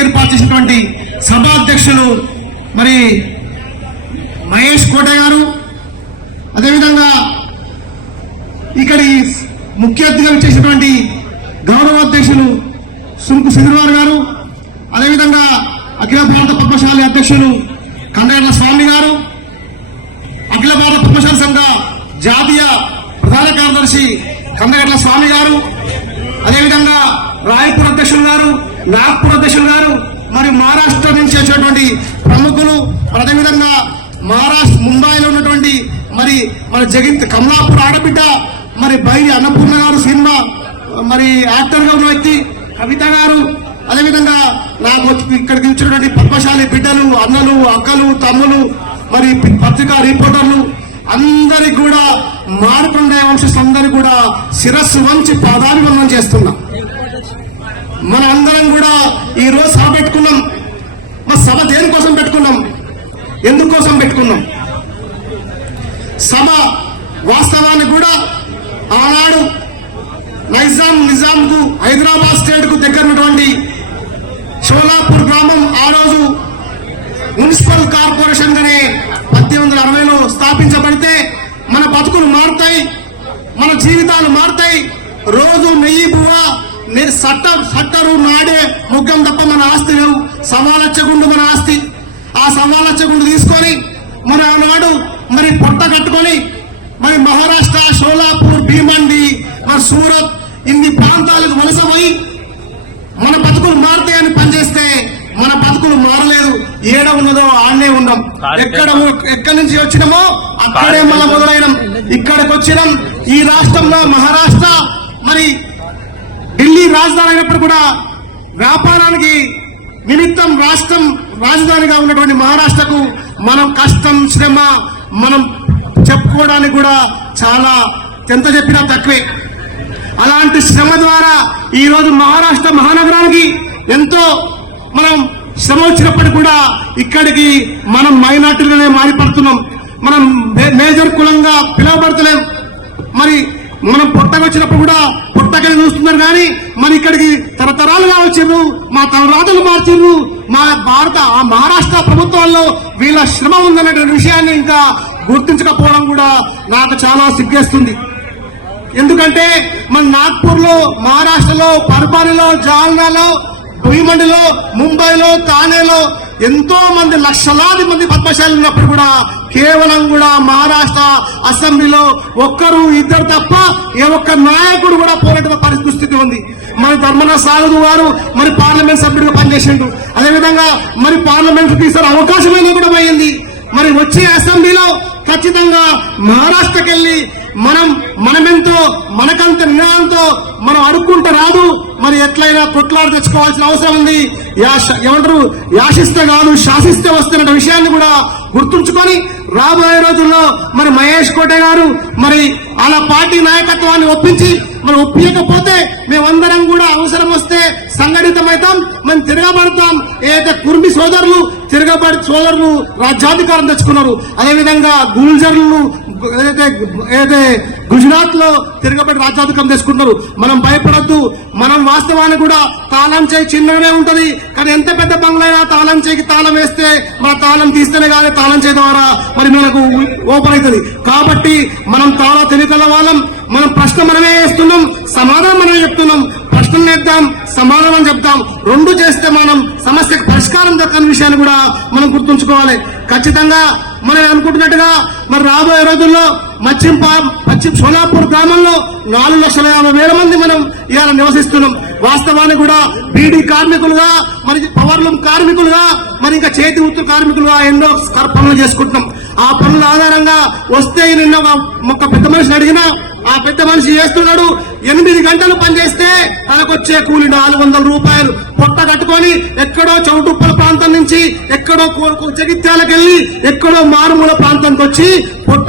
ఏర్పాటు చేసినటువంటి సభాధ్యక్షులు మరి మహేష్ కోటయ్య గారు, అదేవిధంగా ఇక్కడి ముఖ్య అతిథిగా చేసినటువంటి గౌరవ అధ్యక్షులు సుంకు శ్రీధర్ గారు, అదేవిధంగా అఖిల భారత పద్మశాలి అధ్యక్షులు కందగడ్ల స్వామి గారు, అఖిల భారత పద్మశాలి సంఘ జాతీయ ప్రధాన కార్యదర్శి కందగడ్ల స్వామి గారు, అదేవిధంగా రాయపూర్ అధ్యక్షులు గారు, నాగ్పూర్ అధ్యక్షులు గారు, మరి మహారాష్ట్ర నుంచి వచ్చినటువంటి ప్రముఖులు, అదేవిధంగా మహారాష్ట్ర ముంబైలో ఉన్నటువంటి మరి మన జగత్ కమలాపూర్ ఆడబిడ్డ మరి బైరి అన్నపూర్ణ గారు, సినిమా మరి యాక్టర్ గా ఉన్న వ్యక్తి కవిత గారు, అదేవిధంగా నాకు ఇక్కడికి వచ్చినటువంటి పద్మశాలి బిడ్డలు, అన్నలు, అక్కలు, తమ్ములు, మరి పత్రికా రిపోర్టర్లు అందరికి కూడా మార్కండే వంశస్థులందరికీ కూడా శిరస్సు వంచి పాదాభివందనం చేస్తున్నాం. మన అందరం కూడా ఈ రోజు సభ పెట్టుకున్నాం. మా సభ దేనికోసం పెట్టుకున్నాం, ఎందుకోసం పెట్టుకున్నాం? సభ వాస్తవానికి కూడా ఆనాడు నిజాంకు హైదరాబాద్ స్టేట్ కు దగ్గర ఉన్నటువంటి షోలాపూర్ గ్రామం ఆ రోజు మున్సిపల్ కార్పొరేషన్ గానే 1860లో స్థాపించబడితే మన బతుకులు మారుతాయి, మన జీవితాలు మారుతాయి. రోజు నెయ్యి బువ్వ సట్టరు నాడే ముగ్గం తప్ప మన ఆస్తి లేవు. సవాలచ్చగుండు మన ఆస్తి. ఆ సవాలచ్చగుండు తీసుకొని మన ఆనాడు మరి పొట్ట కట్టుకొని మరి మహారాష్ట్ర, షోలాపూర్, భీమండి, మరి సూరత్ ఇన్ని ప్రాంతాలకు వలసపోయి మన బతుకులు మారుతాయని పనిచేస్తే మన బతుకులు మారలేదు. ఏడ ఉన్నదో ఆడనే ఉన్నాం. ఎక్కడి నుంచి వచ్చినామో అక్కడే మనం మొదలైనం. ఇక్కడికి వచ్చినాం. ఈ రాష్ట్రంలో మహారాష్ట్ర మరి ఢిల్లీ రాజధాని అయినప్పుడు కూడా వ్యాపారానికి నిమిత్తం రాష్ట్రం రాజధానిగా ఉన్నటువంటి మహారాష్ట్రకు మనం కష్టం, శ్రమ మనం చెప్పుకోవడానికి కూడా చాలా ఎంత చెప్పినా తక్కువే. అలాంటి శ్రమ ద్వారా ఈ రోజు మహారాష్ట్ర మహానగరానికి ఎంతో మనం శ్రమ వచ్చినప్పటికీ కూడా ఇక్కడికి మనం మైనార్టీలుగానే మారిపడుతున్నాం. మనం మేజర్ కులంగా పిలువబడతలేం. మరి మనం పొట్టకొచ్చినప్పుడు కూడా పొట్టకని చూస్తున్నారు కానీ మరి ఇక్కడికి తరతరాలుగా వచ్చారు, మా తలరాతలు మార్చారు. మా మహారాష్ట్ర ప్రభుత్వాల్లో వీళ్ళ శ్రమ ఉందనే విషయాన్ని ఇంకా గుర్తించకపోవడం కూడా నాకు చాలా సిగ్గేస్తుంది. ఎందుకంటే మన నాగ్పూర్ లో, మహారాష్ట్రలో, పర్బానిలో, జాల్నాలో, భీమండిలో, ముంబైలో, తానేలో ఎంతో మంది లక్షలాది మంది పద్మశాలి ఉన్నప్పుడు కూడా కేవలం కూడా మహారాష్ట్ర అసెంబ్లీలో ఒక్కరు ఇద్దరు తప్ప ఏ ఒక్క నాయకుడు కూడా పోరాట పరిస్థితి ఉంది. మరి ధర్మనాథ్ సాగదు గారు మరి పార్లమెంట్ సభ్యుడిగా పనిచేసిండు. అదేవిధంగా మరి పార్లమెంట్ తీసే అవకాశమైనా కూడా పోయింది. మరి వచ్చే అసెంబ్లీలో ఖచ్చితంగా మహారాష్ట్రకి వెళ్లి మనమెంతో మనకంత నిర్ణయంతో మనం అడుక్కుంటే రాదు. మరి ఎట్లయినా కొట్లాడి తెచ్చుకోవాల్సిన అవసరం ఉంది. ఏమంటారు, యాశిస్తే కాదు శాసిస్తే వస్తున్న విషయాన్ని కూడా గుర్తుంచుకొని రాబోయే రోజుల్లో మరి మహేష్ కోటయ్య గారు మరి అలా పార్టీ నాయకత్వాన్ని ఒప్పించి మనం ఒప్పించకపోతే మేమందరం కూడా అవసరం వస్తే సంఘటితమవుతాం, మనం తిరగబడతాం. ఏదైతే కుర్మి సోదరులు సోదరులు రాజ్యాధికారం తెచ్చుకున్నారు, అదేవిధంగా గుల్జర్లు ఏదైతే గుజరాత్ లో తిరగబడి రాజ్యాధికారం తెచ్చుకుంటున్నారు. మనం భయపడద్దు. మనం వాస్తవానికి కూడా తాళం చేయి చిన్నగానే ఉంటది, కానీ ఎంత పెద్ద బంగ్లైనా తాళం చేయికి తాళం వేస్తే మన తాళం తీస్తేనే కానీ తాళం చేయ ద్వారా మరి మనకు ఓపెన్ అవుతుంది. కాబట్టి మనం తాళం తెలియగల వాళ్ళం. మనం ప్రశ్న మనమే వేస్తున్నాం, సమాధానం మనమే చెప్తున్నాం. ప్రశ్నలు వేద్దాం, సమాధానం చెప్తాం. రెండు చేస్తే మనం సమస్యకు పరిష్కారం దక్కని విషయాన్ని కూడా మనం గుర్తుంచుకోవాలి. ఖచ్చితంగా మనం అనుకుంటున్నట్టుగా మరి రాబోయే రోజుల్లో పశ్చిమ షోలాపూర్ గ్రామంలో 4,50,000 మంది మనం ఇవాళ నివసిస్తున్నాం. వాస్తవానికి కూడా బీడీ కార్మికులుగా, మరి పవర్లూమ్ కార్మికులుగా, మరి ఇంకా చేతి వృత్తి కార్మికులుగా ఎన్నో పనులు చేసుకుంటున్నాం. ఆ పనుల ఆధారంగా వస్తే నిన్న ఒక పెద్ద మనిషిని అడిగినా ఆ పెద్ద మనిషి చేస్తున్నాడు 8 గంటలు పనిచేస్తే తనకొచ్చే కూలి 400 రూపాయలు. పొట్ట కట్టుకొని ఎక్కడో చౌటుప్పల ప్రాంతం నుంచి ఎక్కడో జగిత్యాలకు వెళ్లి ఎక్కడో మారుమూల ప్రాంతానికి వచ్చి పొట్ట